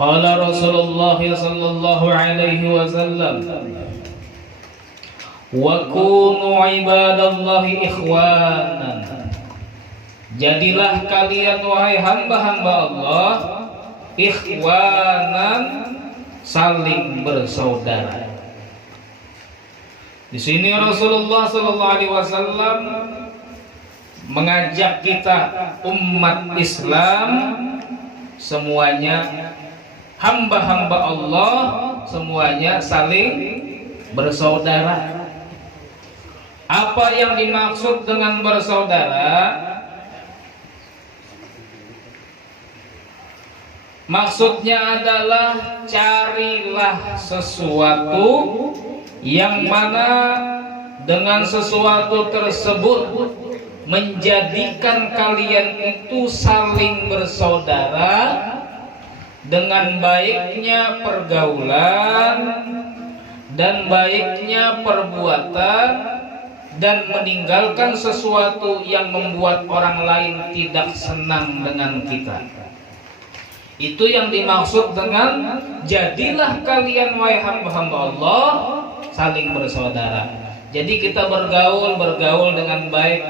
Qala Rasulullah sallallahu alaihi wasallam, wa kunu ibadallahi ikhwanan. Jadilah kalian wahai hamba-hamba Allah ikhwanan, saling bersaudara. Di sini Rasulullah sallallahu alaihi wasallam mengajak kita umat Islam semuanya hamba-hamba Allah, semuanya saling bersaudara. Apa yang dimaksud dengan bersaudara? Maksudnya adalah carilah sesuatu yang mana dengan sesuatu tersebut menjadikan kalian itu saling bersaudara dengan baiknya pergaulan dan baiknya perbuatan, dan meninggalkan sesuatu yang membuat orang lain tidak senang dengan kita. Itu yang dimaksud dengan jadilah kalian wahai hamba-hamba Allah saling bersaudara. Jadi kita bergaul dengan baik,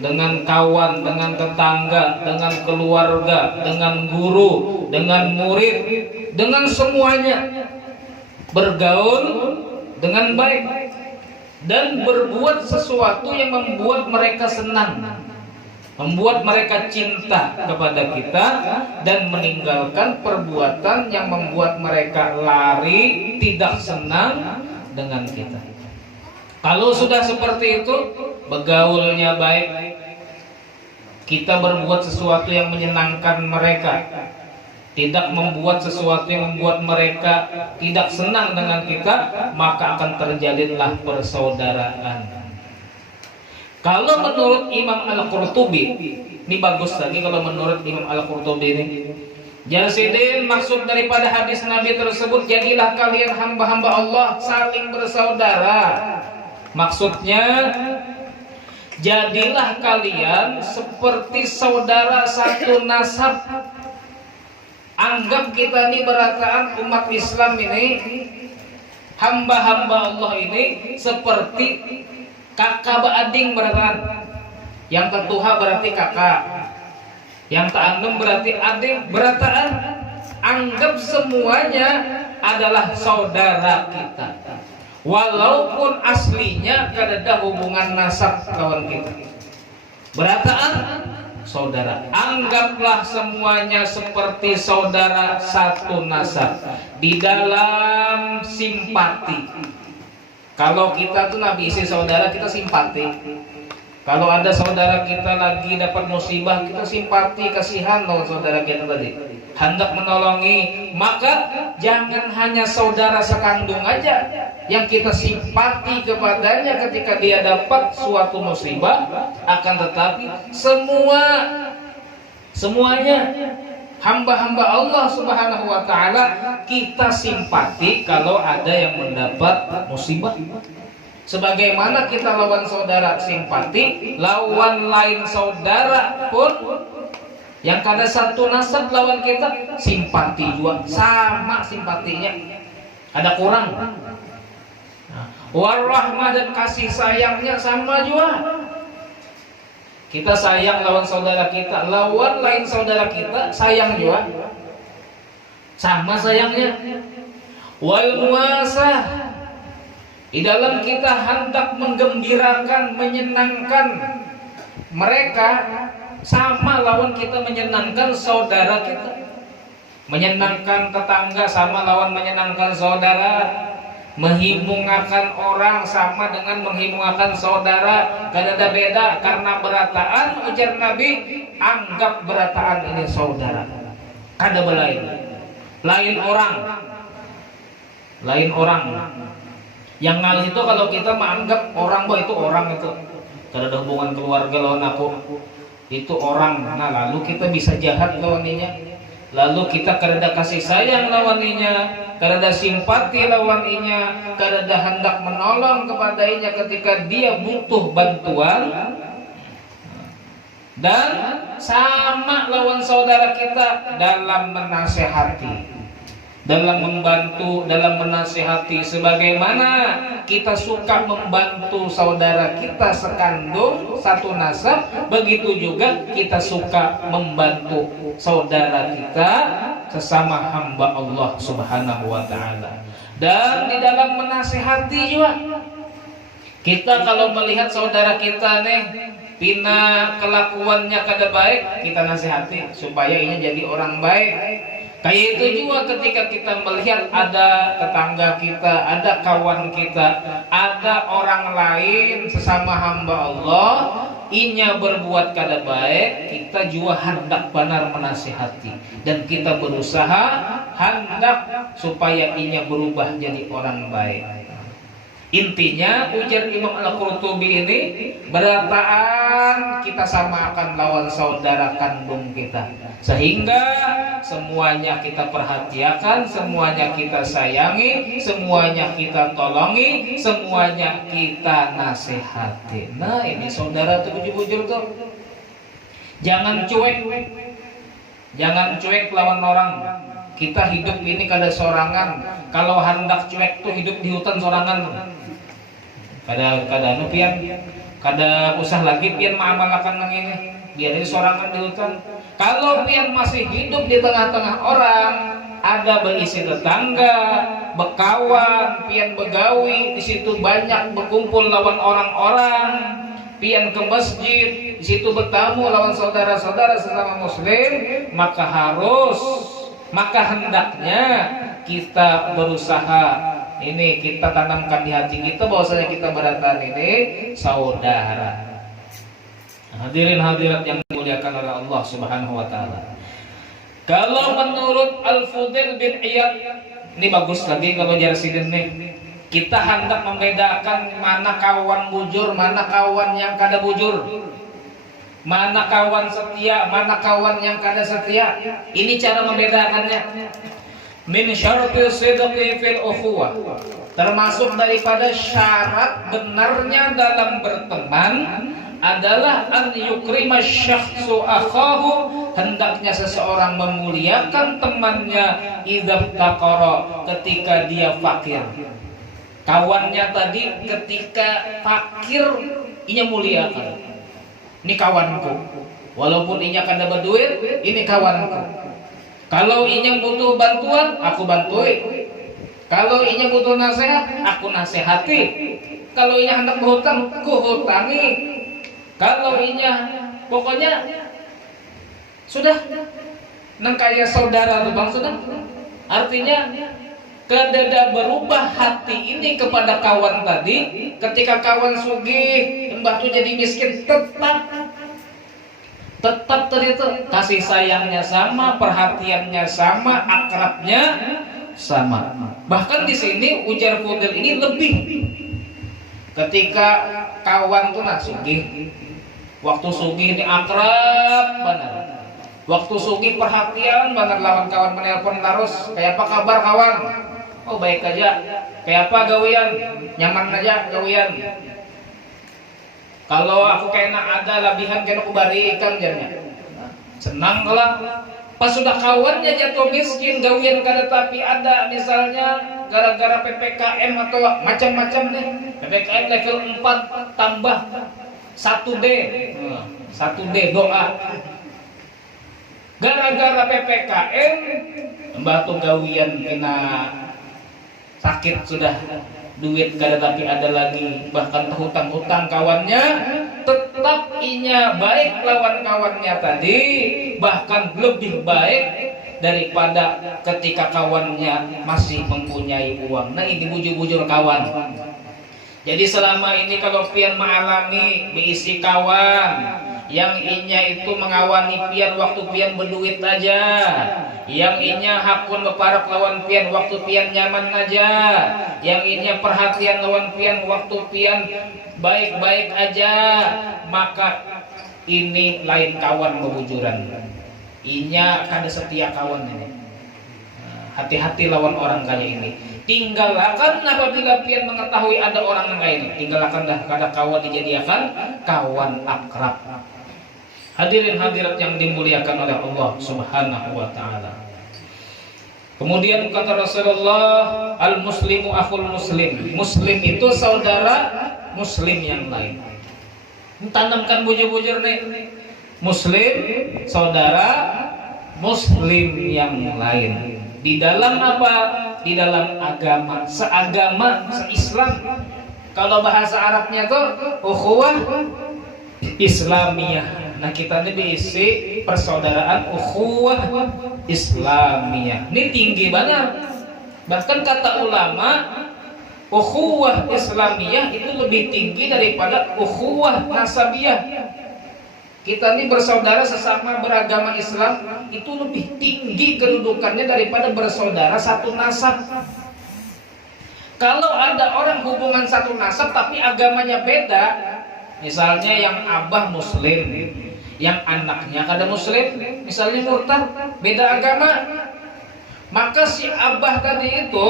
dengan kawan, dengan tetangga, dengan keluarga, dengan guru, dengan murid, dengan semuanya bergaul dengan baik dan berbuat sesuatu yang membuat mereka senang, membuat mereka cinta kepada kita, dan meninggalkan perbuatan yang membuat mereka lari, tidak senang dengan kita. Kalau sudah seperti itu, bergaulnya baik, kita berbuat sesuatu yang menyenangkan mereka, tidak membuat sesuatu yang membuat mereka tidak senang dengan kita, maka akan terjadilah persaudaraan. Kalau menurut Imam Al-Qurtubi, ini bagus lagi kalau menurut Imam Al-Qurtubi ini, Jasidin, maksud daripada hadis Nabi tersebut, jadilah kalian hamba-hamba Allah saling bersaudara. Maksudnya, jadilah kalian seperti saudara satu nasab. Anggap kita ini berataan umat Islam ini, hamba-hamba Allah ini seperti kakak berading berataan. Yang tertuha berarti kakak, yang ta'andum berarti adik berataan. Anggap semuanya adalah saudara kita, walaupun aslinya kada hubungan nasab kawan kita. Berataan saudara, anggaplah semuanya seperti saudara satu nasab di dalam simpati. Kalau kita tuh nabi isi saudara, kita simpati. Kalau ada saudara kita lagi dapat musibah, kita simpati, kasihan loh saudara kita tadi, hendak menolongi. Maka jangan hanya saudara sekandung aja yang kita simpati kepadanya ketika dia dapat suatu musibah, akan tetapi semuanya hamba-hamba Allah Subhanahu wa taala kita simpati kalau ada yang mendapat musibah. Sebagaimana kita lawan saudara simpati, lawan lain saudara pun yang kada satu nasab lawan kita simpati juga, sama simpatinya, ada kurang. Warahmah dan kasih sayangnya sama juga. Kita sayang lawan saudara kita, lawan lain saudara kita sayang juga, sama sayangnya. Wal muasah, di dalam kita hendak menggembirakan, menyenangkan mereka, sama lawan kita menyenangkan saudara kita. Menyenangkan tetangga sama lawan menyenangkan saudara. Menghimungakan orang sama dengan menghimungakan saudara, kada ada beda. Karena berataan, ujar Nabi, anggap berataan ini saudara, kada belain. Lain orang yang ngalih itu kalau kita menganggap orang, bahwa itu orang itu kada ada hubungan keluarga lawan aku, itu orang. Nah lalu kita bisa jahat lawaninya, lalu kita kada kasih sayang lawaninya, kada simpati lawaninya, kada hendak menolong kepadanya ketika dia butuh bantuan. Dan sama lawan saudara kita dalam menasehati, dalam membantu, dalam menasihati, sebagaimana kita suka membantu saudara kita sekandung satu nasab, begitu juga kita suka membantu saudara kita sesama hamba Allah Subhanahu wa taala. Dan di dalam menasihati juga, kita kalau melihat saudara kita nih pina kelakuannya kada baik, kita nasihati supaya ini jadi orang baik. Kayak itu juga ketika kita melihat ada tetangga kita, ada kawan kita, ada orang lain sesama hamba Allah, inya berbuat kada baik, kita juga hendak benar menasihati dan kita berusaha hendak supaya inya berubah jadi orang baik. Intinya ujar Imam Al-Qurtubi ini, berataan kita samakan lawan saudara kandung kita, sehingga semuanya kita perhatikan, semuanya kita sayangi, semuanya kita tolongi, semuanya kita nasihati. Nah ini saudara tuh bujur-bujur tuh, jangan cuek, jangan cuek lawan orang. Kita hidup ini kada sorangan. Kalau hendak cuek tuh hidup di hutan sorangan. Kada pian, kada usah lagi pian mengamalkan yang ini. Biar ini sorangan di hutan. Kalau pian masih hidup di tengah-tengah orang, ada berisi tetangga, bekawan, pian begawi, di situ banyak berkumpul lawan orang-orang, pian ke masjid, di situ bertamu lawan saudara-saudara sesama muslim, maka hendaknya kita berusaha ini, kita tanamkan di hati kita bahwasanya kita berataan ini saudara. Hadirin hadirat yang dimuliakan oleh Allah Subhanahu wa taala. Kalau menurut Al-Fudail bin Iyad, ini bagus lagi kalau jarsidin nih. Kita hendak membedakan mana kawan bujur, mana kawan yang kada bujur. Mana kawan setia, mana kawan yang kada setia. Ini cara membedakannya. Min syaratil sidqi fil ukhuwah, termasuk daripada syarat benarnya dalam berteman adalah an yukrima syakhsu akhahu, hendaknya seseorang memuliakan temannya idza taqara, ketika dia fakir. Kawannya tadi ketika fakir inya muliakan. Ini kawanku, walaupun inya kada berduit, ini kawanku. Kalau inya butuh bantuan, aku bantuin. Kalau inya butuh nasihat, aku nasihati. Kalau inya hendak berhutang, ku hutangi. Kalau inya pokoknya sudah nang kaya saudara tuh bang, sudah. Artinya kedada berubah hati ini kepada kawan tadi. Ketika kawan sugih, mbah tuh jadi miskin, tetap tadi itu kasih sayangnya sama, perhatiannya sama, akrabnya sama. Bahkan di sini ujar Fudail ini lebih. Ketika kawan tuh sugih, waktu sugih ini akrab benar. Waktu sugih perhatian benar lawan kawan, menelpon terus, kayak apa kabar kawan? Oh baik aja. Kayak apa gawian? Nyaman aja gawian. Kalau aku kena ada lebihan kena aku barikan jadinya. Senang kalau pas sudah kawannya jatuh miskin, gawian kada tapi ada, misalnya gara-gara PPKM atau macam-macam nih. PPKM level 4 tambah 1D. 1D doa. Gara-gara PPKM mbah tuh gawian kena sakit sudah, duit kada tapi ada lagi, bahkan hutang-hutang kawannya, tetap inya baik lawan kawannya tadi, bahkan lebih baik daripada ketika kawannya masih mempunyai uang. Nah ini bujur-bujur kawan. Jadi selama ini kalau pian mengalami berisi kawan yang inya itu mengawani pian waktu pian berduit aja, yang inya hakun beparak lawan pian waktu pian nyaman aja, yang inya perhatian lawan pian waktu pian baik-baik aja, maka ini lain kawan bebujuran. Inya kada setia kawan ini. Hati-hati lawan orang kaya ini. Tinggalkan apabila pian mengetahui ada orang yang lain. Tinggalkan dah, kada kawan dijadikan kawan akrab. Hadirin hadirat yang dimuliakan oleh Allah Subhanahu wa taala. Kemudian kata Rasulullah, al-muslimu akhul muslim. Muslim itu saudara muslim yang lain. Tanamkan bujur-bujur nih. Muslim saudara muslim yang lain. Di dalam apa? Di dalam agama, seagama, seislam. Kalau bahasa Arabnya tuh ukhuwah Islamiyah. Nah kita ini diisi persaudaraan ukhuwah Islamiyah. Ini tinggi banget. Bahkan kata ulama, ukhuwah Islamiyah itu lebih tinggi daripada ukhuwah nasabiyah. Kita ini bersaudara sesama beragama Islam itu lebih tinggi kedudukannya daripada bersaudara satu nasab. Kalau ada orang hubungan satu nasab tapi agamanya beda, misalnya yang abah muslim, yang anaknya kada muslim, misalnya murtad, beda agama, maka si abah tadi itu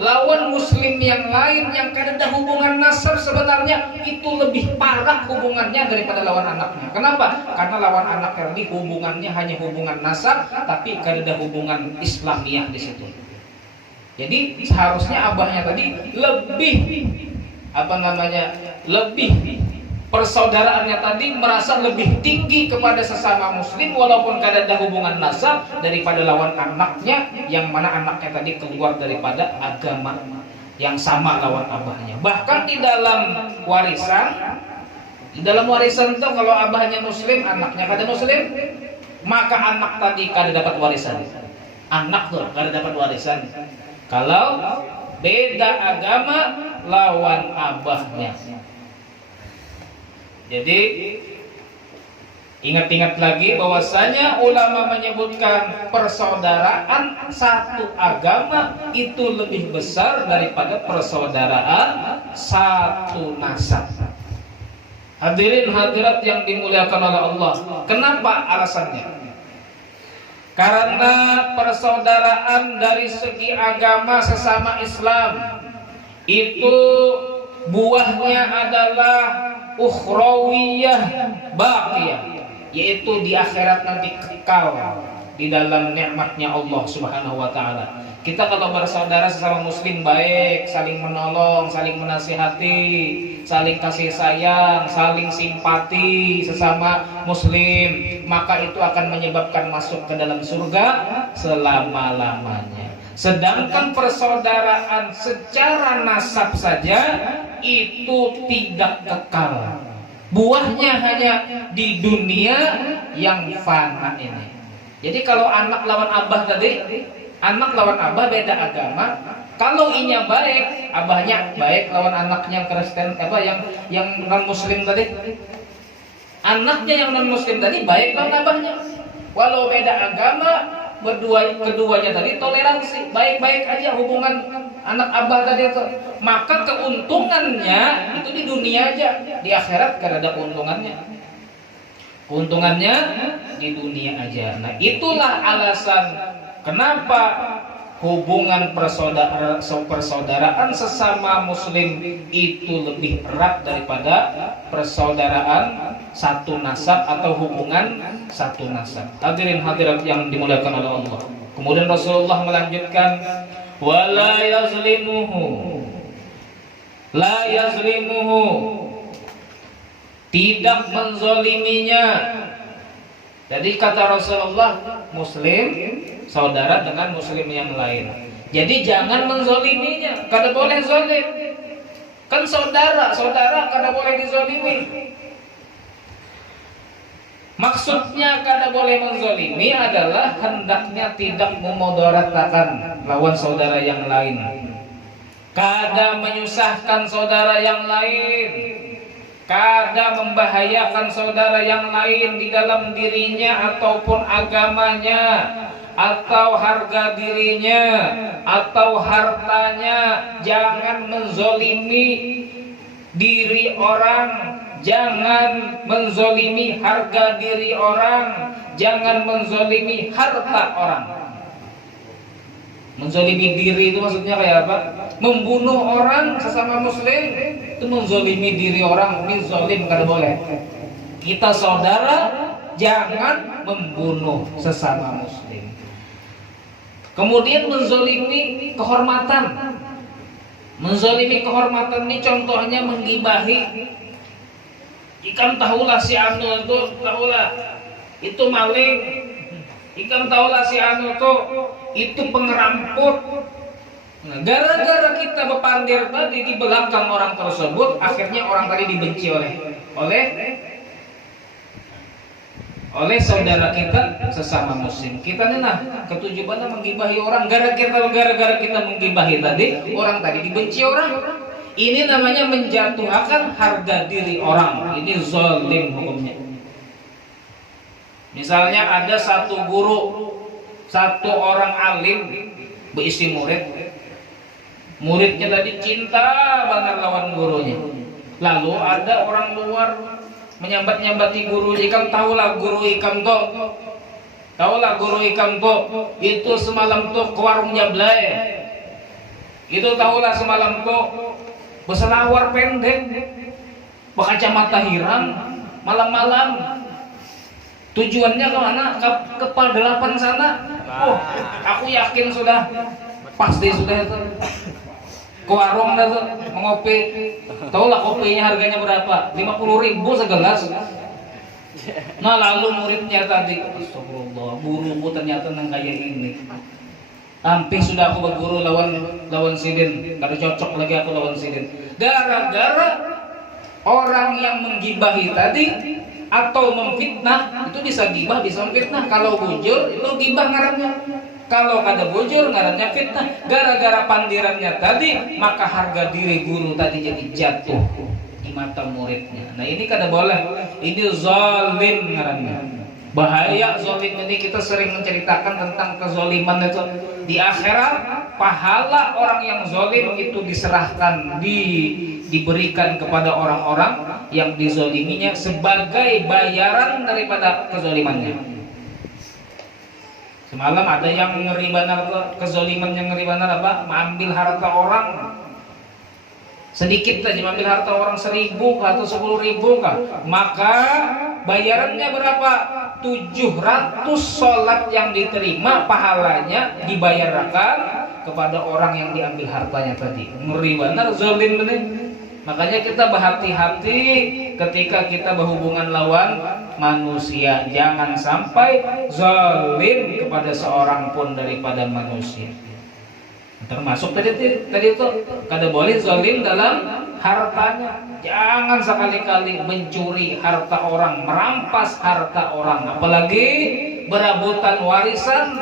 lawan muslim yang lain yang kada ada hubungan nasab sebenarnya itu lebih parah hubungannya daripada lawan anaknya. Kenapa? Karena lawan anak tadi hubungannya hanya hubungan nasab tapi kada ada hubungan Islamiyah di situ. Jadi seharusnya abahnya tadi lebih lebih persaudaraannya tadi merasa lebih tinggi kepada sesama muslim walaupun kada ada hubungan nasab daripada lawan anaknya yang mana anaknya tadi keluar daripada agama yang sama lawan abahnya. Bahkan di dalam warisan itu kalau abahnya muslim, anaknya kada muslim, maka anak tadi kada dapat warisan. Anak tuh kada dapat warisan. Kalau beda agama lawan abahnya. Jadi ingat-ingat lagi bahwasanya ulama menyebutkan persaudaraan satu agama itu lebih besar daripada persaudaraan satu nasab. Hadirin hadirat yang dimuliakan oleh Allah. Kenapa alasannya? Karena persaudaraan dari segi agama sesama Islam itu buahnya adalah ukhrawiyah baqiyah, yaitu di akhirat nanti kekal di dalam nikmatnya Allah Subhanahu wa taala. Kita kalau bersaudara sesama muslim baik, saling menolong, saling menasihati, saling kasih sayang, saling simpati sesama muslim, maka itu akan menyebabkan masuk ke dalam surga selama-lamanya. Sedangkan persaudaraan secara nasab saja itu tidak kekal. Buahnya hanya di dunia yang fana ini. Jadi kalau anak lawan abah tadi, anak lawan abah beda agama. Kalau inya baik, abahnya baik lawan anaknya Kristen yang non muslim tadi. Anaknya yang non muslim tadi baik lawan abahnya. Walau beda agama, keduanya tadi toleransi, baik-baik aja hubungan anak abah tadi itu. Maka keuntungannya itu di dunia aja, di akhirat gak ada keuntungannya. Keuntungannya di dunia aja. Nah itulah alasan kenapa hubungan persaudaraan sesama muslim itu lebih erat daripada persaudaraan satu nasab atau hubungan satu nasab. Hadirin hadirat yang dimuliakan oleh Allah. Kemudian Rasulullah melanjutkan, wala yazlimuhu, la yazlimuhu, tidak menzoliminya. Jadi kata Rasulullah, muslim saudara dengan muslim yang lain. Jadi jangan menzoliminya, kada boleh zolim. Kan saudara kada boleh dizolimi. Maksudnya kada boleh menzolimi adalah hendaknya tidak memudaratkan lawan saudara yang lain, kada menyusahkan saudara yang lain, kada membahayakan saudara yang lain di dalam dirinya ataupun agamanya, atau harga dirinya, atau hartanya. Jangan menzolimi diri orang, jangan menzolimi harga diri orang, jangan menzolimi harta orang. Menzolimi diri itu maksudnya kayak apa? Membunuh orang sesama muslim itu menzolimi diri orang, ini zolim, kada boleh. Kita saudara, jangan membunuh sesama muslim. Kemudian menzolimi kehormatan. Menzolimi kehormatan ini contohnya menggibahi. Ikam tahulah si anu itu, tahulah itu maling. Ikam tahulah si anu itu pengeramput. Nah, gara-gara kita berpandir tadi di belakang orang tersebut, akhirnya orang tadi dibenci oleh saudara kita sesama muslim. Kita nih ketujuannya menggibahi orang, gara-gara kita menggibahi tadi, orang tadi dibenci orang. Ini namanya menjatuhkan harga diri orang. Ini zalim hukumnya. Misalnya ada satu guru, satu orang alim berisi murid. Muridnya tadi cinta banget lawan gurunya. Lalu ada orang luar menyambat-nyambati guru. Ikam tahulah guru ikam to. Tahulah guru ikam to. Itu semalam tuh ke warung Jablay. Itu tahulah semalam tuh berselawar pendek, berkacamata hiram, malam-malam. Tujuannya kemana? Ke Pal 8 sana. Oh, aku yakin sudah pasti sudah itu. Ke warung dah tuh mengopi. Tahu lah kopinya harganya berapa? 50.000 segelas. Nah lalu muridnya tadi, astagfirullah, guruku ternyata nang kayak ini. Hampir sudah aku berguru lawan sidin, kada cocok lagi aku lawan sidin. Gara-gara orang yang menggibahi tadi atau memfitnah, itu bisa gibah bisa memfitnah. Kalau bujur itu gibah ngarannya. Kalau kada bujur ngarannya fitnah. Gara-gara pandirannya tadi, maka harga diri guru tadi jadi jatuh di mata muridnya. Nah ini kada boleh. Ini zalim ngarannya. Bahaya zalim ini. Kita sering menceritakan tentang kezaliman itu. Di akhirat pahala orang yang zalim itu diserahkan, diberikan kepada orang-orang yang dizaliminya sebagai bayaran daripada kezalimannya. Semalam ada yang ngeri benar, kezaliman yang ngeri benar apa? Mengambil harta orang. Sedikit saja mengambil harta orang 1.000 atau 10.000 kah? Maka bayarannya berapa? 700 sholat yang diterima pahalanya dibayarkan kepada orang yang diambil hartanya tadi. Ngeri benar zalim ini. Makanya kita berhati-hati ketika kita berhubungan lawan manusia. Jangan sampai zalim kepada seorang pun daripada manusia. Termasuk tadi itu kada boleh zalim dalam hartanya. Jangan sekali-kali mencuri harta orang, merampas harta orang, apalagi berebutan warisan.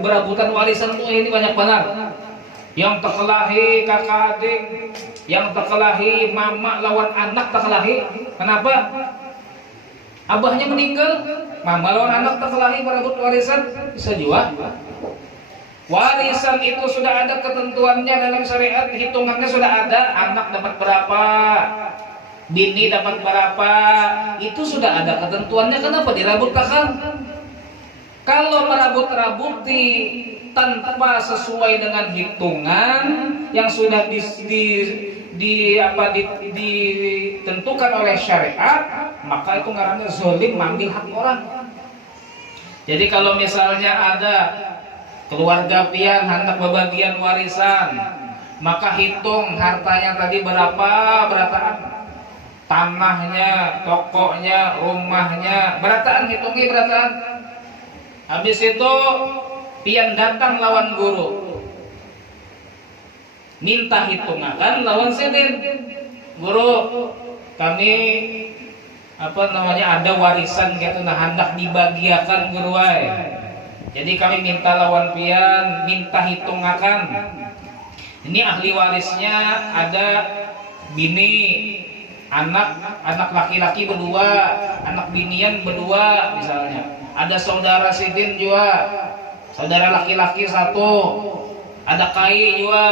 Berebutan warisan itu ini banyak benar. Yang terkelahi kakak adik, yang terkelahi mama lawan anak terkelahi. Kenapa? Abahnya meninggal, mama lawan anak terkelahi berebut warisan, bisa juga. Warisan itu sudah ada ketentuannya dalam syariat, hitungannya sudah ada. Anak dapat berapa, bini dapat berapa, itu sudah ada ketentuannya. Kenapa dirabut-rabutkan? Kalau merabut-rabuti tanpa sesuai dengan hitungan yang sudah ditentukan oleh syariat, maka itu ngarannya zalim, mengambil hak orang. Jadi kalau misalnya ada keluarga pian hendak bebagian warisan, maka hitung hartanya tadi berataan, tanahnya, tokonya, rumahnya, berataan, hitungi berataan. Habis itu pian datang lawan guru, minta hitungan lawan sidin. Guru, kami ada warisan gitu, nah hendak dibagiakan guru ay. Jadi kami minta lawan pian, minta hitungan. Ini ahli warisnya ada bini, anak laki-laki berdua, anak binian berdua misalnya. Ada saudara sidin juga, saudara laki-laki 1, ada kai juga.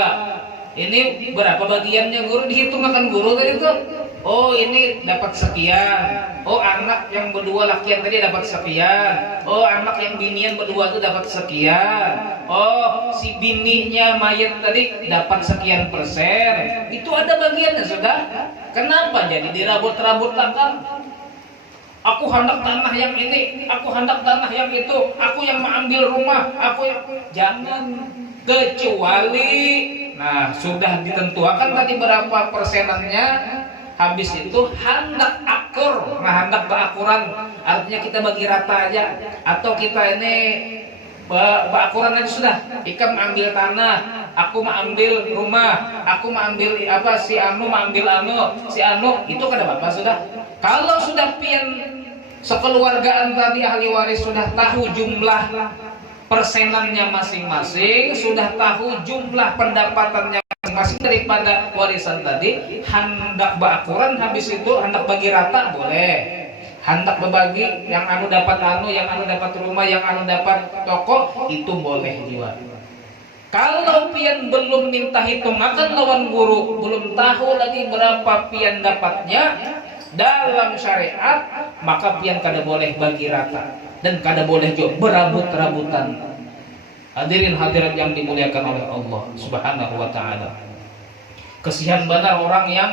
Ini berapa bagiannya guru? Dihitungkan guru tadi itu. Oh ini dapat sekian. Oh anak yang berdua lakian tadi dapat sekian. Oh anak yang binian berdua itu dapat sekian. Oh si bininya mayat tadi dapat sekian persen. Itu ada bagiannya sudah. Kenapa jadi dirabut-rabut kan? Aku hendak tanah yang ini, aku hendak tanah yang itu, aku yang mengambil rumah, aku yang... Jangan, kecuali nah sudah ditentukan tadi berapa persenannya, habis itu hendak akur. Nah hendak berakuran artinya kita bagi rata aja, atau kita ini berakuran aja sudah. Ikam mengambil tanah, aku mengambil rumah, aku mengambil apa, si anu mengambil anu, si anu, itu kada apa sudah. Kalau sudah pian sekeluargaan tadi ahli waris sudah tahu jumlah persenannya masing-masing, sudah tahu jumlah pendapatannya masing-masing daripada warisan tadi, hendak berakuran, habis itu hendak bagi rata boleh. Hendak berbagi, yang anu dapat anu, yang anu dapat rumah, yang anu dapat toko, itu boleh juga. Kalau pian belum minta hitungan lawan guru, belum tahu lagi berapa pian dapatnya dalam syariat, maka pian kada boleh bagi rata dan kada boleh juga berabut-rabutan. Hadirin hadirat yang dimuliakan oleh Allah Subhanahu wa taala. Kesian benar orang yang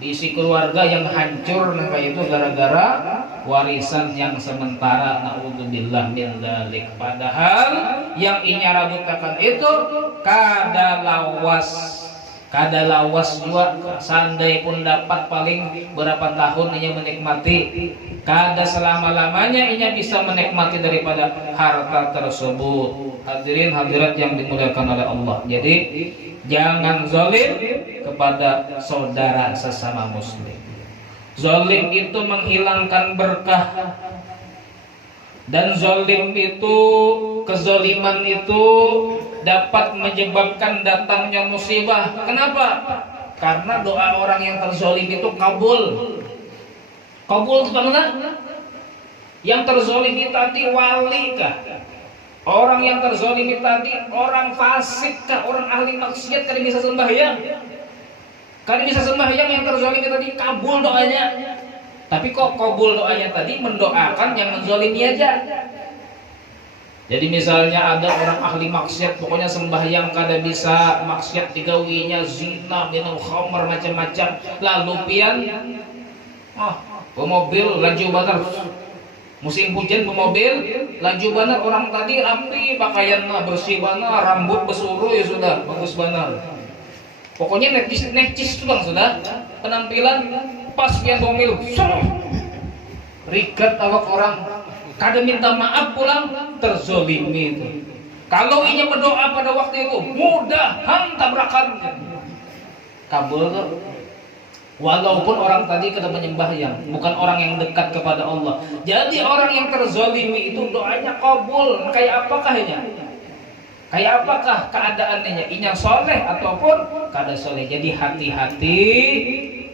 diisi keluarga yang hancur kayak itu gara-gara warisan yang sementara, naudzubillah min dzalik. Padahal yang inya rabutakan itu kada lawas juga, sandai pun dapat paling berapa tahun inya menikmati, kada selama-lamanya inya bisa menikmati daripada harta tersebut. Hadirin hadirat yang dimuliakan oleh Allah. Jadi jangan zalim kepada saudara sesama muslim. Zalim itu menghilangkan berkah, dan zalim itu, kezaliman itu dapat menyebabkan datangnya musibah. Kenapa? Karena doa orang yang terzalim itu kabul. Kabul itu mana? Yang terzalimi tadi wali kah? Orang yang terzalimi tadi orang fasik kah? Orang ahli maksiat kada bisa sembahyang. Kada bisa sembahyang yang terzalimi tadi, kabul doanya. Tapi kok kabul doanya tadi mendoakan yang menzalimi aja. Jadi misalnya ada orang ahli maksiat, pokoknya sembahyang kada bisa, maksiat digawinya zina, minum khamar, macam-macam. Lalu pian pemobil laju banar, musim hujan pemobil laju banar, orang tadi rapi pakaiannya, bersih banar, rambut bersuru ya sudah bagus banar. Pokoknya necis tuh bang sudah, penampilan pas pian pemobil, rigat awak orang. Kada minta maaf pulang, terzolimi itu. Kalau inya berdoa pada waktu itu, mudahan tabrakan kabul tuh. Walaupun orang tadi kada menyembahyang, bukan orang yang dekat kepada Allah. Jadi orang yang terzolimi itu doanya kabul. Kayak apakah inya? Kayak apakah keadaannya? Inya soleh ataupun kada soleh. Jadi hati-hati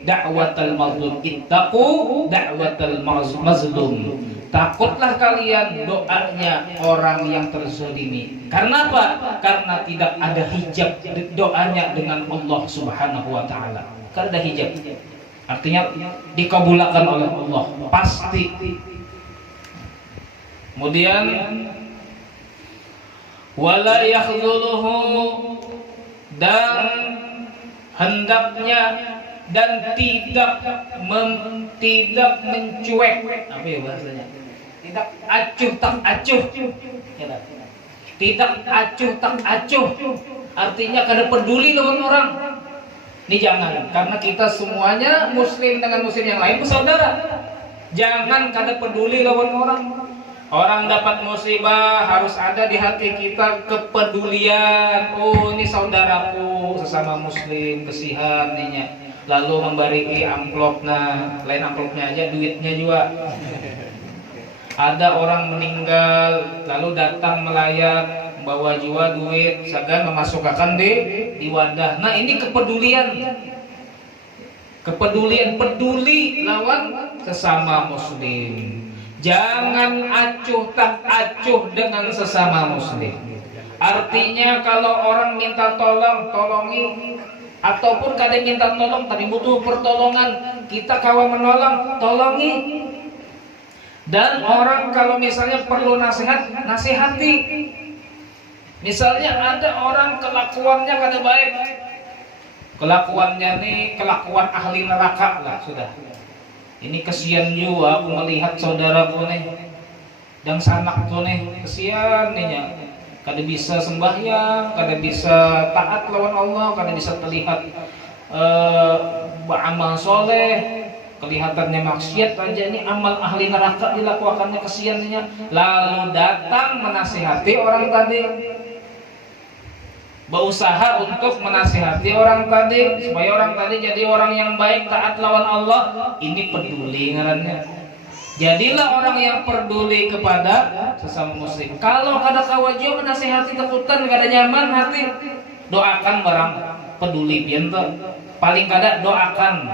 da'watal mazlum, ittaqu da'watal mazlum. Takutlah kalian doanya orang yang terzalimi. Karena apa? Karena tidak ada hijab doanya dengan Allah Subhanahu wa taala. Karena ada hijab. Artinya dikabulkan oleh Allah pasti. Kemudian wala yakhdhuluhu, dan hendaknya dan tidak mencuek, apa ya bahasanya? Tidak acuh tak acuh. Tidak acuh tak acuh. Artinya kada peduli dengan orang. Ini jangan, karena kita semuanya muslim dengan muslim yang lain bersaudara. Jangan kada peduli lawan orang. Orang dapat musibah harus ada di hati kita kepedulian. Oh, ini saudaraku sesama muslim, kesihan ninya. Lalu memberi amplopnya, lain amplopnya aja, duitnya juga. Ada orang meninggal, lalu datang melayat, membawa juga duit, segan memasukkan di wadah. Nah ini kepedulian, peduli lawan sesama muslim. Jangan acuh tak acuh dengan sesama muslim. Artinya kalau orang minta tolong, tolongi. Ataupun kadang minta tolong tapi butuh pertolongan, kita kawan menolong, tolongi. Dan orang kalau misalnya perlu nasihat, nasihati. Misalnya ada orang kelakuannya kada baik, kelakuannya nih kelakuan ahli neraka lah sudah. Ini kesian juga aku melihat saudaraku nih dan sanak tuh nih, kesian nih ya. Kada bisa sembahyang, kada bisa taat lawan Allah, kada bisa terlihat beramal soleh, kelihatannya maksiat aja. Ini amal ahli neraka dilakukannya, kesiannya. Lalu datang menasihati orang tadi, berusaha untuk menasihati orang tadi supaya orang tadi jadi orang yang baik, taat lawan Allah. Ini peduli ngarannya. Jadilah orang yang peduli kepada sesama muslim. Kalau kada kawajo menasihati takutan, kada nyaman hati, doakan barang peduli pian tuh. Paling kada doakan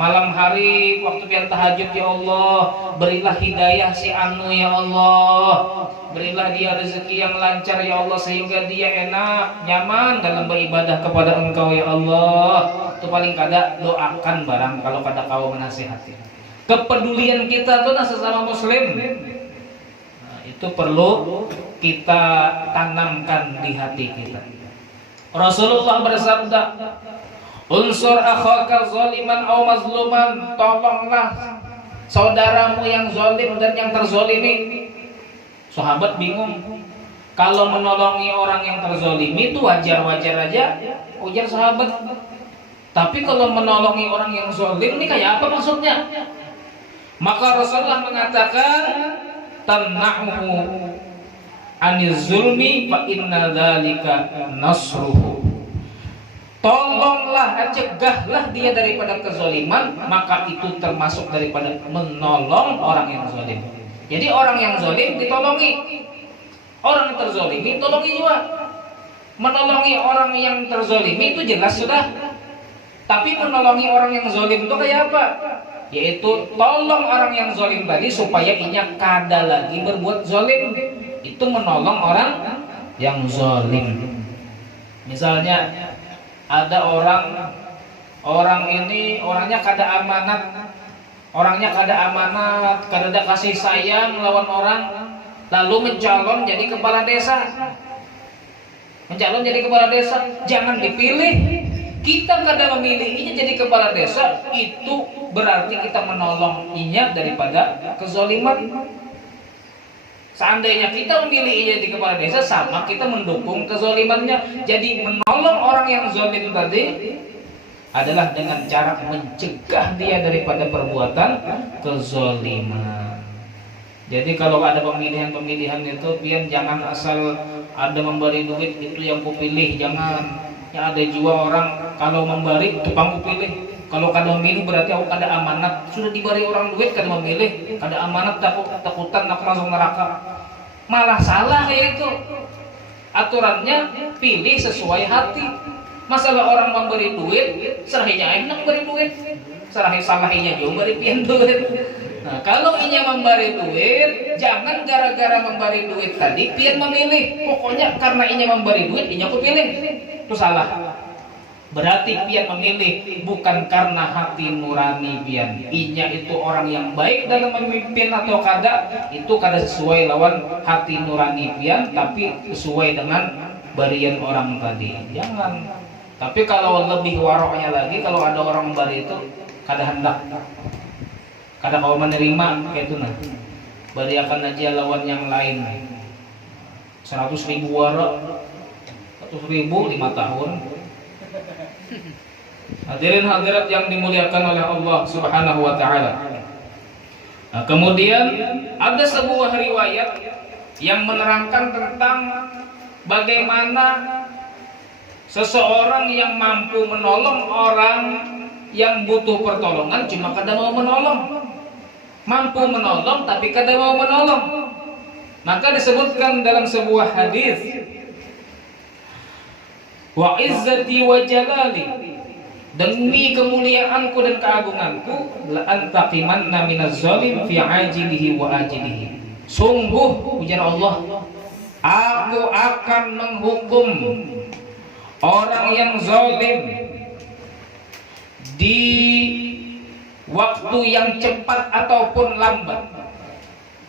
malam hari waktu pian tahajud, ya Allah, berilah hidayah si anu ya Allah. Berilah dia rezeki yang lancar ya Allah sehingga dia enak, nyaman dalam beribadah kepada Engkau ya Allah. Itu paling kada doakan barang kalau kada kau menasihati. Kepedulian kita tuh sesama muslim, nah, itu perlu kita tanamkan di hati kita. Rasulullah bersabda, unsur akhaka zaliman aw mazluman, tolonglah saudaramu yang zalim dan yang terzolimi. Sahabat bingung, kalau menolongi orang yang terzolimi itu wajar-wajar aja, ujar sahabat. Tapi kalau menolongi orang yang zalim ini kayak apa maksudnya? Maka Rasulullah mengatakan, tamna'uhu aniz zulmi fa inna dzalika nasruhu. Tolonglah, cegahlah dia daripada kezaliman, maka itu termasuk daripada menolong orang yang zalim. Jadi orang yang zalim ditolongi, orang yang terzalimi tolongi juga. Menolongi orang yang terzalimi itu jelas sudah. Tapi menolongi orang yang zalim itu kayak apa? Yaitu tolong orang yang zalim tadi supaya inya kada lagi berbuat zalim. Itu menolong orang yang zalim. Misalnya ada orang ini orangnya kada amanat, kada ada kasih sayang lawan orang, lalu mencalon jadi kepala desa. Jangan dipilih. Kita kada memilihinya jadi kepala desa, itu berarti kita menolong inya daripada kezaliman. Seandainya kita memilihinya di kepala desa, sama kita mendukung kezalimannya. Jadi menolong orang yang zalim tadi adalah dengan cara mencegah dia daripada perbuatan kezaliman. Jadi kalau ada pemilihan itu, pian jangan asal ada memberi duit itu yang kupilih, jangan. Ya ada juga orang kalau memberi tupang kupilih, kalau kada memilih berarti aku kada amanat. Sudah diberi orang duit kada memilih, kada amanat, takutan aku masuk neraka. Malah salah kayak itu. Aturannya pilih sesuai hati. Masalah orang memberi duit, serahinya enak beri duit, salahinya juga beri pian duit. Nah, kalau inya memberi duit, jangan gara-gara memberi duit tadi pian memilih. Pokoknya karena inya memberi duit, inya aku pilih. Itu salah. Berarti pian memilih bukan karena hati nurani pian. Inya itu orang yang baik dalam memimpin atau kada, itu kada sesuai lawan hati nurani pian, tapi sesuai dengan barian orang tadi. Jangan. Tapi kalau lebih waroknya lagi, kalau ada orang memberi itu kada hendak, kada kau menerima kayak itu nah. Beriakan aja lawan yang lain. 100.000 warok, 100.000 5 tahun. Hadirin hadirat yang dimuliakan oleh Allah Subhanahu wa taala. Nah, kemudian ada sebuah riwayat yang menerangkan tentang bagaimana seseorang yang mampu menolong orang yang butuh pertolongan cuma kada mau menolong. Mampu menolong tapi kada mau menolong. Maka disebutkan dalam sebuah hadis, wa izzati wa jalali, demi kemuliaanku dan keagunganku, la antaqimanna minaz zalim fi ajilihi wa ajilihi. Sungguh ujar Allah, aku akan menghukum orang yang zalim di waktu yang cepat ataupun lambat.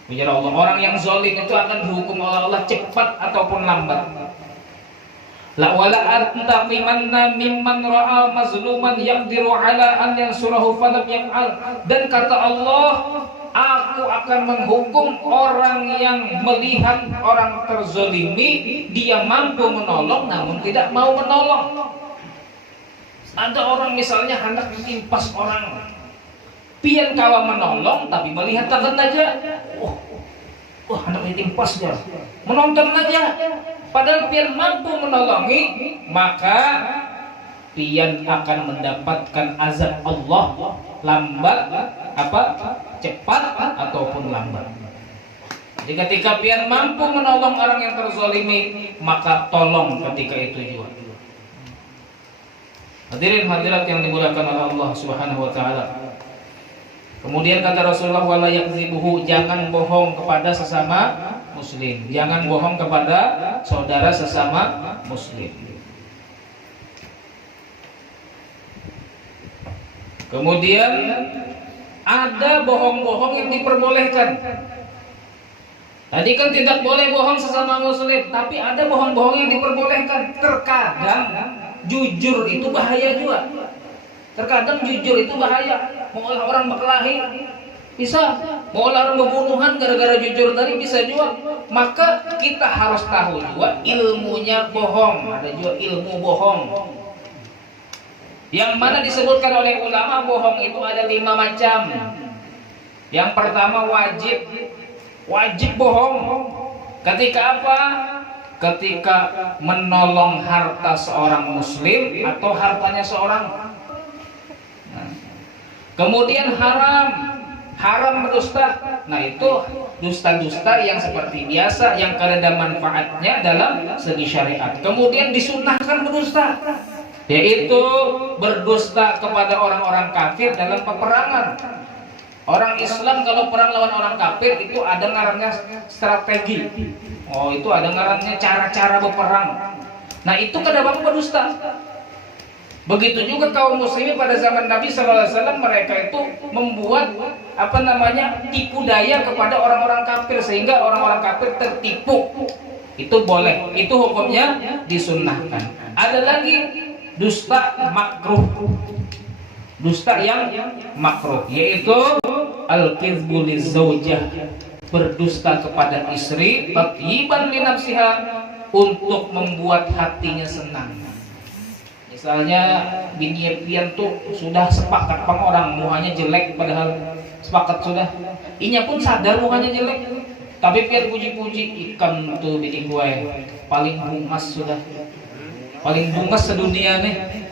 Ujar Allah, orang yang zalim itu akan dihukum oleh Allah cepat ataupun lambat. La wala antaqimanna mimman ra'a mazluman yaqdiru ala an yansurahu falam yaf'al. Dan kata Allah, aku akan menghukum orang yang melihat orang terzolimi, dia mampu menolong namun tidak mau menolong. Ada orang misalnya hendak ditimpas orang, pian kawa menolong tapi melihat tangan aja, hendak ditimpas dia, menonton aja. Padahal pian mampu menolongi, maka pian akan mendapatkan azab Allah, lambat cepat ataupun lambat. Jadi ketika pian mampu menolong orang yang terzalimi, maka tolong ketika itu juga. Hadirin hadirat yang dimuliakan oleh Allah Subhanahu wa taala. Kemudian kata Rasulullah, wala yakzibuhu, jangan bohong kepada sesama muslim, jangan bohong kepada saudara sesama muslim. Kemudian ada bohong-bohong yang diperbolehkan. Tadi kan tidak boleh bohong sesama muslim, tapi ada bohong-bohong yang diperbolehkan. Terkadang jujur itu bahaya juga. Terkadang jujur itu bahaya. Mau orang berkelahi bisa, mau orang pembunuhan gara-gara jujur tadi bisa juga. Maka kita harus tahu juga ilmunya bohong. Ada juga ilmu bohong, yang mana disebutkan oleh ulama bohong itu ada 5 macam. Yang pertama wajib bohong. Ketika apa? Ketika menolong harta seorang muslim atau hartanya seorang. Kemudian haram berdusta. Nah itu dusta-dusta yang seperti biasa, yang kada manfaatnya dalam segi syariat. Kemudian disunahkan berdusta, yaitu berdusta kepada orang-orang kafir dalam peperangan. Orang Islam kalau perang lawan orang kafir itu ada ngarannya strategi. Itu ada ngarannya cara-cara berperang. Nah itu kada baku berdusta. Begitu juga kaum muslimin pada zaman Nabi SAW, mereka itu membuat tipu daya kepada orang-orang kafir sehingga orang-orang kafir tertipu. Itu boleh, itu hukumnya disunnahkan. Ada lagi dusta makruh, dusta yang makruh, yaitu al-kizbu lizaujah, berdusta kepada istri, tatyiban li nafsiha, untuk membuat hatinya senang. Misalnya bini pian tuh sudah sepakat pang orang muanya jelek, padahal sepakat sudah, inya pun sadar muanya jelek, tapi pian puji-puji, ikan tuh bini gue paling bungas sudah, paling bungas sedunia nih.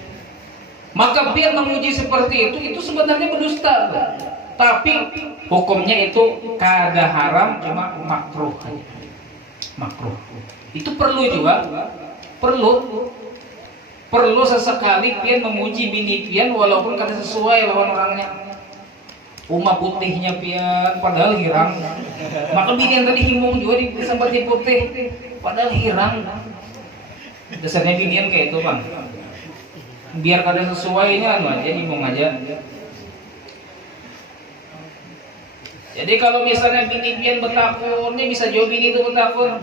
Maka pian memuji seperti itu sebenarnya berdusta, tapi hukumnya itu kada haram, cuma makruh. Makruh itu perlu juga, perlu sesekali pian memuji bini pian walaupun kada sesuai lawan orangnya. Uma putihnya pian padahal hirang, maka bini yang tadi himung juga disebut putih padahal hirang. Dasarnya binian kayak itu bang, biar kada sesuainya aja himung aja. Jadi kalau misalnya bini pian bertakun, ini bisa jauh bini itu bertakun,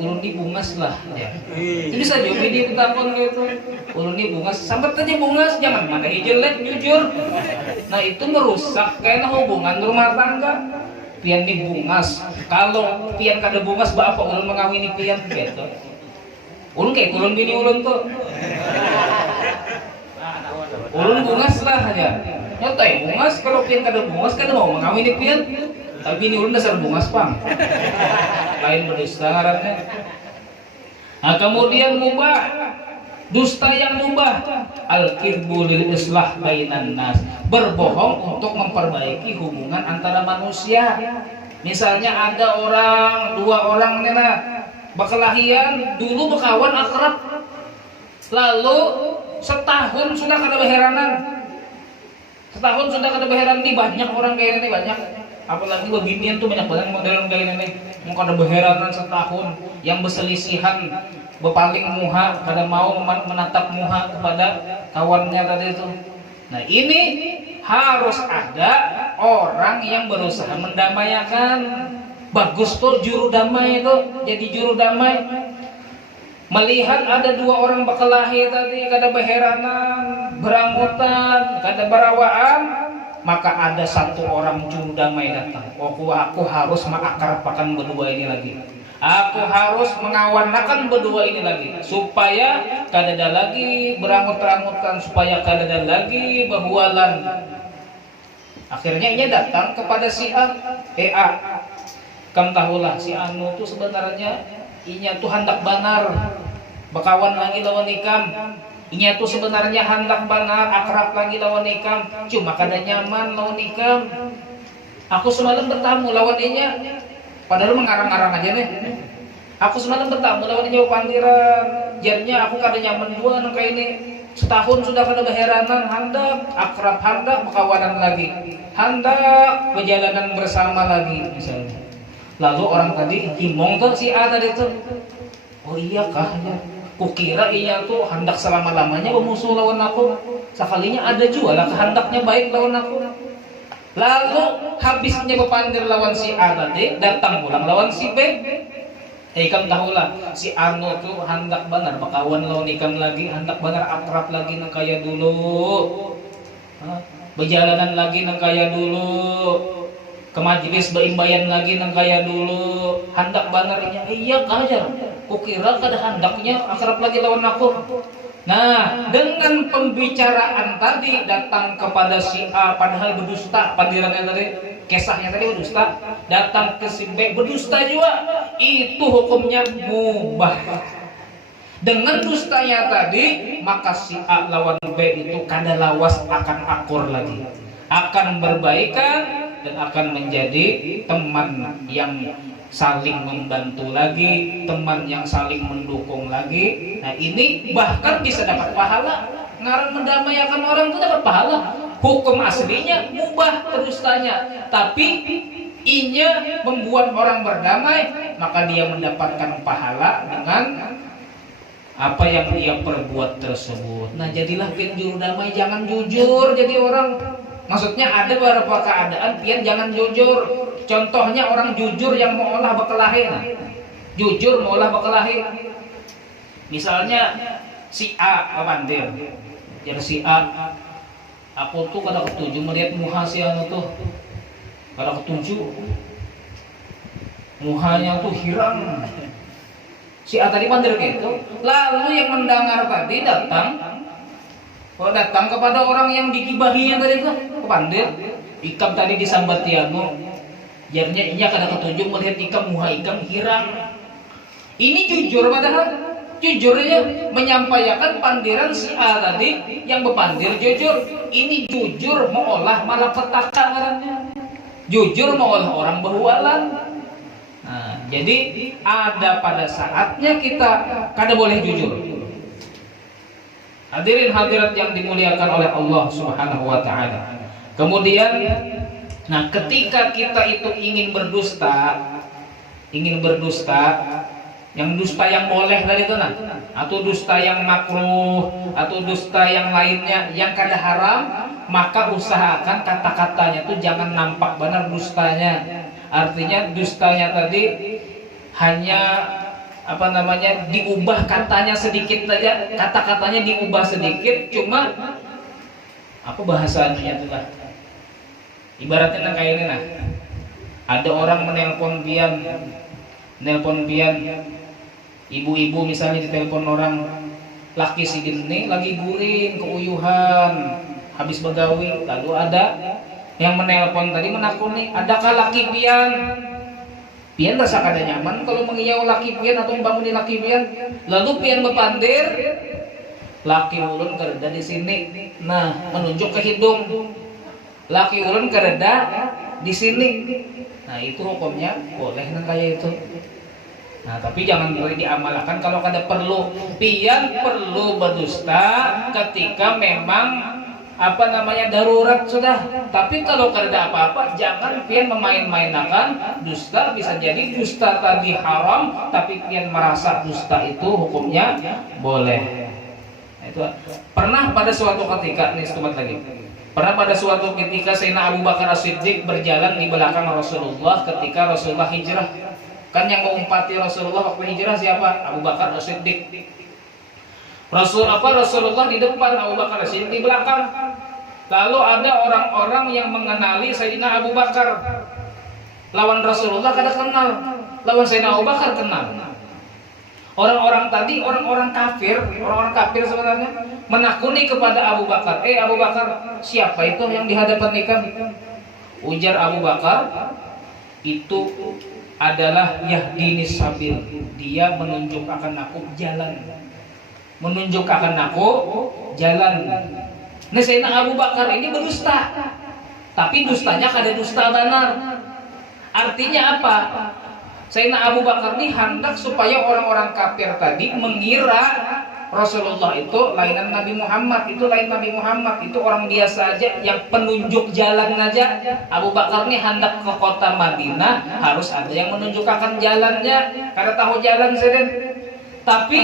ulun di bungas lah ya. Itu bisa jauh bini bertakun gitu, ulun di bungas, sampai aja bungas, jangan mandai jelek, jujur. Nah itu merusak kayaknya hubungan rumah tangga. Pian di bungas, kalau pian kada bungas, bapak ulun mengawini pian gitu. Ulun kayak ulun bini ulun tuh, ulun bungas lah aja. Nyotai bungas, kalau pian kada bungas kada mau mengawini pian. Tapi ini ulun dasar bungas pang, lain berdusta ngarannya. Nah kemudian mubah, dusta yang mubah, al-kidbu lil islah bainan nas, berbohong untuk memperbaiki hubungan antara manusia. Misalnya ada dua orang nena berkelahian, dulu berkawan akrab, lalu setahun sudah kada berheranan, nih banyak orang kayak ini banyak. Apalagi beginian tuh banyak banget model kayak ini. Mau kada berheranan setahun, yang berselisihan, berpaling muha, kada mau menatap muha kepada kawannya tadi itu. Nah ini harus ada orang yang berusaha mendamaikan. Bagus tuh juru damai itu, jadi juru damai. melihat ada dua orang bakalahi tadi kada beheranan, berangkutan, kada barawaan, maka ada satu orang juru damai datang. Aku harus mengakarpakan berdua ini lagi. Aku harus mengawanakan berdua ini lagi supaya kada ada lagi berangut-rangutan, supaya kada ada lagi bahualan. Akhirnya ia datang kepada si A. Kamu tahulah si Anu tuh sebenarnya inya tuh hendak banar bakawan lagi lawan ikam. Inya tuh sebenarnya hendak banar akrab lagi lawan ikam, cuma kada nyaman lawan ikam. Aku semalam bertamu lawan inya, padahal mengarang-arang aja nih. Aku semalam bertamu lawan inya pandiran, jadinya aku kada nyaman dua nang kayak ini. Setahun sudah kada beheranan, hendak akrab, hendak bakawanan lagi, hendak perjalanan bersama lagi misalnya. Lalu orang tadi himong tuh si A tadi tuh, oh iya kah ya? Kukira iya tuh hendak selama-lamanya bermusuh lawan aku. Sekalinya ada juga lah kehendaknya baik lawan aku. Lalu habisnya berpandir lawan si A tadi, datang pulang lawan si B. Ikam tahulah si Anu tuh hendak benar bakawan lawan ikam lagi, hendak benar akrab lagi nang kaya dulu. Berjalanan lagi nang kaya dulu. Ke majelis beimbayan lagi nang kaya dulu, hendak banarnya iya kajar, kukira kada hendaknya akrab lagi lawan aku. Nah, dengan pembicaraan tadi datang kepada si A padahal berdusta, pandirannya tadi, kisahnya tadi berdusta, datang ke si B berdusta juga, itu hukumnya mubah. Dengan dustanya tadi, maka si A lawan B itu kada lawas akan akur lagi, akan berbaikan dan akan menjadi teman yang saling membantu lagi, teman yang saling mendukung lagi. Nah ini bahkan bisa dapat pahala. Ngarang mendamaikan orang itu dapat pahala. Hukum aslinya mubah terustanya, tapi inya membuat orang berdamai, maka dia mendapatkan pahala dengan apa yang dia perbuat tersebut. Nah jadilah pian juru damai, jangan jujur jadi orang. Maksudnya ada beberapa keadaan pian jangan jujur. Contohnya orang jujur yang mau olah bekelahi. Nah, jujur mau olah bekelahi. Misalnya si A pandir. Jadi si A, aku tuh kada ketuju melihat muha si Anu tuh. Kada ketuju. Muhanya tuh hirang. Si A tadi pandir gitu. Lalu yang mendengar tadi datang kepada orang yang digibahinya tadi tuh, kepandir ikam tadi disambat tiano, jadinya ia kada ketujuh melihat ikam muha ikam hirang. Ini jujur padahal jujurnya menyampaikan pandiran si A tadi yang berpandir jujur. Ini jujur mengolah malapetaka ngarannya, jujur mengolah orang berwalan. Nah, jadi ada pada saatnya kita kada boleh jujur. Hadirin hadirat yang dimuliakan oleh Allah Subhanahu wa taala. Kemudian nah ketika kita itu ingin berdusta, yang dusta yang boleh tadi itu nah, atau dusta yang makruh, atau dusta yang lainnya yang kada haram, maka usahakan kata-katanya tuh jangan nampak benar dustanya. Artinya dustanya tadi hanya diubah katanya sedikit saja, kata-katanya diubah sedikit, cuma bahasanya itu lah. Ibaratnya kayak ini nah, ada orang menelpon pian, ibu-ibu misalnya ditelepon orang, laki si gini lagi guring, keuyuhan, habis begawi, lalu ada yang menelpon tadi menakuni, adakah laki pian? Pian rasa kada nyaman kalau mengiyau laki pian atau membangun laki pian. Lalu pian berpandir, laki ulun kereda di sini. Nah, menunjuk ke hidung. Laki ulun kereda di sini. Nah, itu hukumnya boleh nang kayak itu. Nah, tapi jangan boleh diamalkan kalau kada perlu. Pian perlu berdusta ketika memang darurat sudah. Tapi kalau kada apa-apa, jangan pian memain-mainakan dusta. Bisa jadi dusta tadi haram, tapi pian merasa dusta itu hukumnya boleh. Nah, itu pernah pada suatu ketika nih sebentar lagi. Pernah pada suatu ketika Sayyidina Abu Bakar As-Siddiq berjalan di belakang Rasulullah ketika Rasulullah hijrah. Kan yang mengumpati Rasulullah waktu hijrah siapa? Abu Bakar As-Siddiq. Rasulullah di depan, Abu Bakar As-Siddiq di belakang. Lalu ada orang-orang yang mengenali Sayyidina Abu Bakar. Lawan Rasulullah kada kenal, lawan Sayyidina Abu Bakar kenal. Orang-orang tadi orang-orang kafir sebenarnya menakuni kepada Abu Bakar. Abu Bakar, siapa itu yang di hadapan ikan? Ujar Abu Bakar, itu adalah Yahdini Sabil. Dia menunjuk akan aku jalan. Menunjuk akan aku jalan. Nah, Sayyidina Abu Bakar ini berdusta. Tapi dustanya kada dusta benar. Artinya apa? Sayyidina Abu Bakar ini hendak supaya orang-orang kafir tadi mengira Rasulullah itu lainan Nabi Muhammad, itu lain Nabi Muhammad, itu orang biasa aja yang penunjuk jalan aja. Abu Bakar ini hendak ke kota Madinah, harus ada yang menunjukkan jalannya, karena tahu jalan seden. Tapi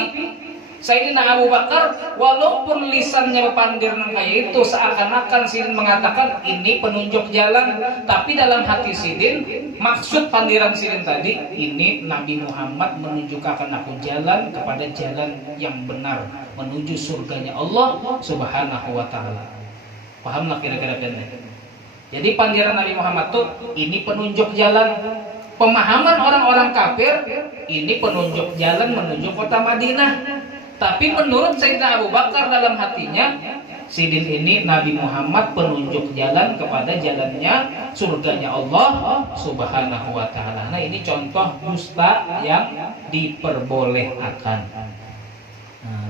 Sayyidina Abu Bakar walaupun lisannya berpandir kayak itu seakan-akan Sidin mengatakan ini penunjuk jalan, tapi dalam hati Sidin maksud pandiran Sidin tadi ini Nabi Muhammad menunjukkan aku jalan kepada jalan yang benar menuju surganya Allah Subhanahu wa taala. Pahamlah kira-kira kan? Jadi pandiran Nabi Muhammad tuh ini penunjuk jalan. Pemahaman orang-orang kafir ini penunjuk jalan menuju kota Madinah. Tapi menurut Sayyidina Abu Bakar dalam hatinya, Sidin ini Nabi Muhammad penunjuk jalan kepada jalannya surganya Allah Subhanahu wa taala. Nah, ini contoh dusta yang diperbolehkan.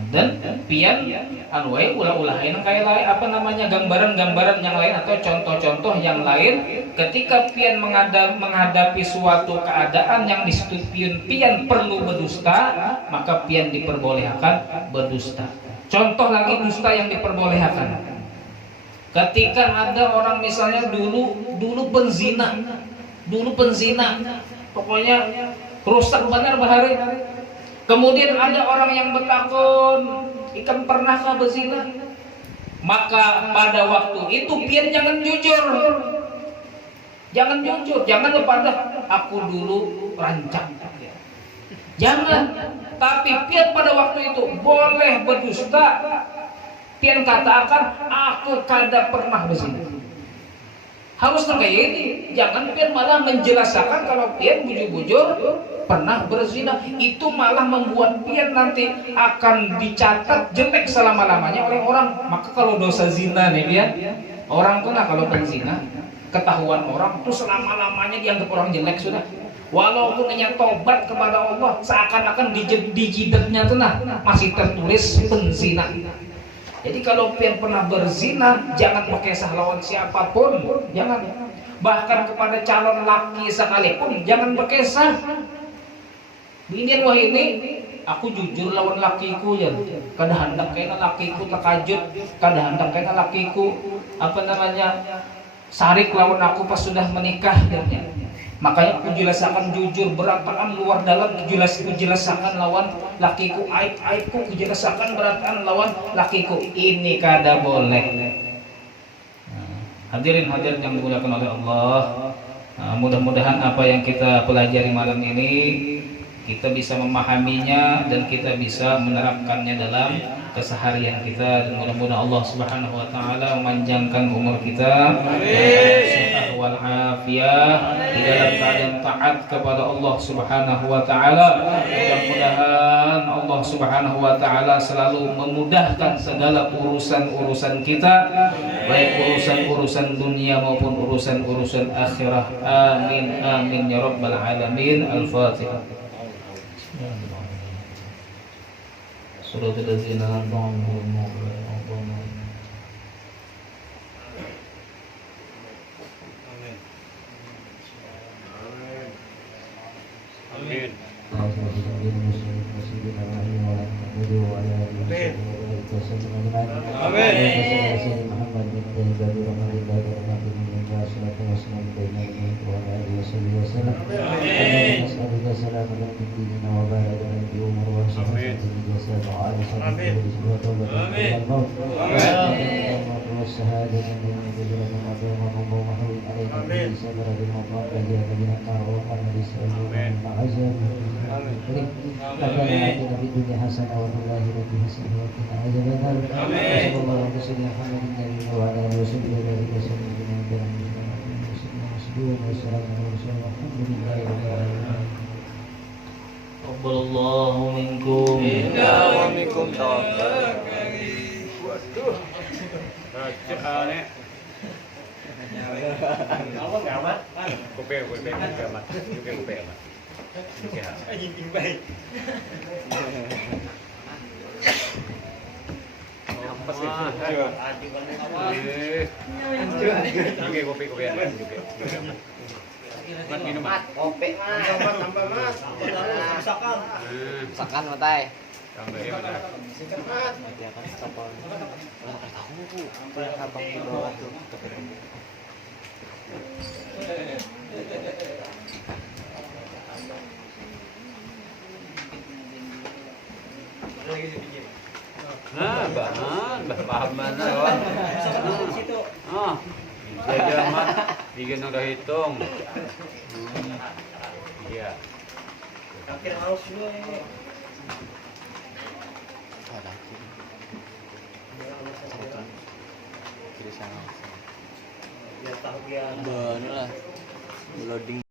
Dan pian anwai ulah-ulahin kayak lain apa namanya gambaran-gambaran yang lain atau contoh-contoh yang lain ketika pian menghadapi suatu keadaan yang disitu pian perlu berdusta, maka pian diperbolehkan berdusta. Contoh lagi dusta yang diperbolehkan. Ketika ada orang misalnya dulu penzina, pokoknya rusak benar bahari. Kemudian ada orang yang bertakun, ikan pernahkah berzina? Maka pada waktu itu pian jangan jujur. Jangan kepada aku dulu rancang. Jangan. Tapi pian pada waktu itu boleh berdusta. Pian katakan aku kada pernah berzina. Harus kayak ini. Jangan pian malah menjelaskan kalau pian bujur-bujur pernah berzina, itu malah membuat pian nanti akan dicatat jelek selama-lamanya oleh orang. Maka kalau dosa zina nih pian, orang tuh kalau berzina ketahuan orang tuh selama-lamanya dianggap orang jelek sudah. Walaupun hanya tobat kepada Allah, seakan-akan di jidatnya tuh masih tertulis penzina. Jadi kalau pian pernah berzina, jangan berkisah lawan siapapun, jangan. Bahkan kepada calon laki sekalipun jangan berkisah. Binian wah ini aku jujur lawan lakiku ya. Kada hendak kena lakiku takajut, kada hendak kena lakiku apa namanya sarik lawan aku pas sudah menikah ya. Makanya aku jelaskan jujur berataan luar dalam, aku jelaskan lawan lakiku, aibku aku jelaskan berataan lawan lakiku. Ini kada boleh. Hadirin yang dimuliakan oleh Allah. Mudah-mudahan apa yang kita pelajari malam ini kita bisa memahaminya dan kita bisa menerapkannya dalam keseharian kita, dan mudah-mudahan Allah Subhanahu wa taala memanjangkan umur kita sehat wal afiyah di dalam keadaan taat kepada Allah Subhanahu wa taala. Mudah-mudahan Allah Subhanahu wa taala selalu memudahkan segala urusan-urusan kita, baik urusan-urusan dunia maupun urusan-urusan akhirah. Amin amin ya rabbal alamin. Al-Fatihah. Surat al-Ladzina an'amta Amin. Amin. di umur wa syahadatin di jasa doa di syahadatin di sebuah taubat dan maut wa syahadatin di jalan Ramadan wa nubau mahawin alaihi di sabara di maupun kajian kajian taruh karena di sebuah ma'azam amin amin nabi dunia hasanah wa billahi rabbi hasanah wa qina azabannar sallallahu alaihi wasallam Muhammadin nabi wa ala alihi wa sahbihi wa sallam. Allahu minkum inna wa minkum tawakal. Waduh. Cekane. Kamu ngamat? Kopi ngamat. Juga kopi ngamat. Anjing baik. Apa sih? Juga kopi ngamat juga. Mas minum mas. Kopi mas. Tambah mas. Misalkan. Misalkan matai. Tambah ya mas. Sikat mas. Dia akan kapal. Orang tahu bu. Yang abang di bawah tuh. Nah, paham mana kawan? Oh, saya amat, bikin udah hitung. Iya. Akhir haus juga ini. Kiri sana. Ya tahu ya. Bener lah. Loading.